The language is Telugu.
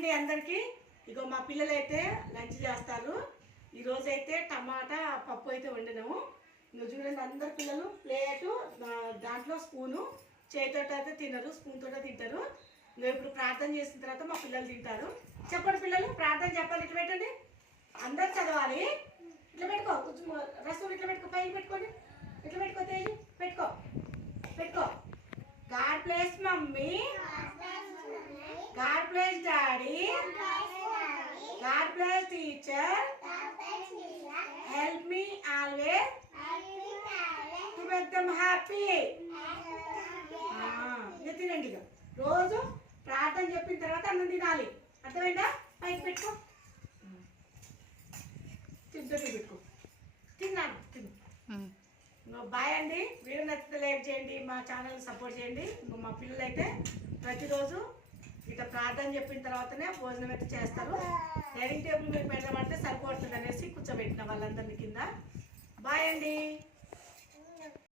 అండి అందరికి. ఇగో మా పిల్లలు అయితే లంచ్ చేస్తారు. ఈరోజు అయితే టమాటా పప్పు అయితే వండినాము. ఇక చూడండి అందరు పిల్లలు ప్లేటు దాంట్లో స్పూను చేతితో అయితే తినరు, స్పూన్ తోట తింటారు. ఇంకా ఇప్పుడు ప్రార్థన చేసిన తర్వాత మా పిల్లలు తింటారు. చెప్పండి పిల్లలు, ప్రార్థన చెప్పాలి. ఇట్లా పెట్టండి, అందరు చదవాలి. ఇట్లా పెట్టుకో, రసం ఇట్లా పెట్టుకో, పైకి పెట్టుకోండి. ఇట్లా పెట్టుకో, తేజు పెట్టుకో పెట్టుకో. God bless mummy, God bless daddy, God bless teacher, help me always to make them happy. తినండి. ఇక రోజు ప్రార్థన చెప్పిన తర్వాత అన్నం తినాలి, అర్థమైందా? పైకి పెట్టుకో, తింటే పెట్టుకో. తిన్నాను తిను. బాయ్ అండి. వీడియో నచ్చితే లైక్ చేయండి, మా ఛానల్ని సపోర్ట్ చేయండి. మా పిల్లలు అయితే ప్రతిరోజు ఇట్లా ప్రార్థన చెప్పిన తర్వాతనే భోజనం అయితే చేస్తారు. డైనింగ్ టేబుల్ మీద పెట్టమంటే సరిపోతుంది అనేసి కూర్చోబెట్టిన వాళ్ళందరినీ కింద. బాయ్ అండి.